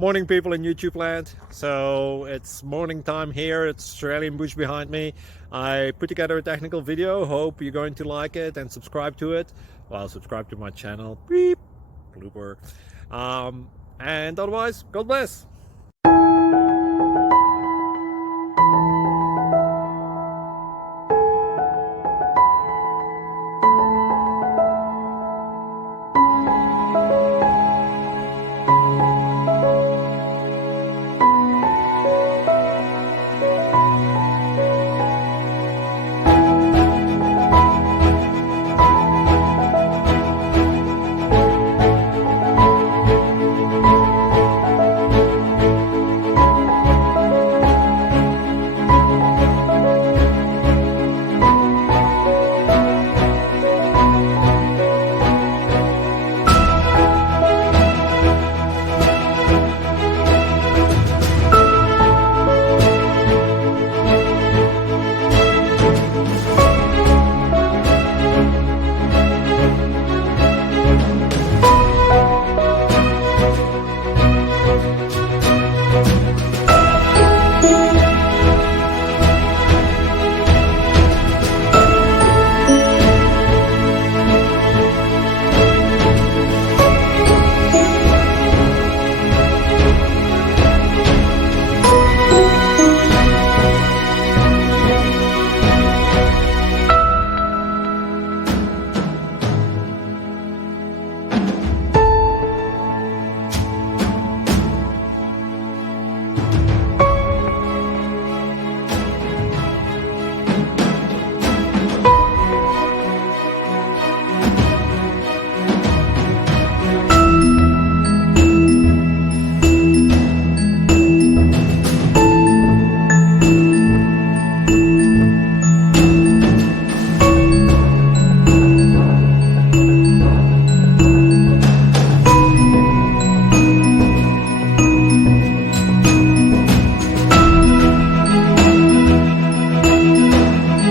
Morning, people in YouTube land. So it's morning time here. It's Australian bush behind me. I put together a technical video. Hope you're going to like it and subscribe to it. Well, subscribe to my channel. Beep. Blooper. And otherwise, God bless.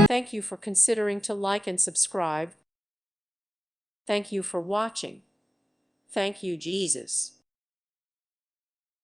Thank you for considering to like and subscribe. Thank you for watching. Thank you, Jesus.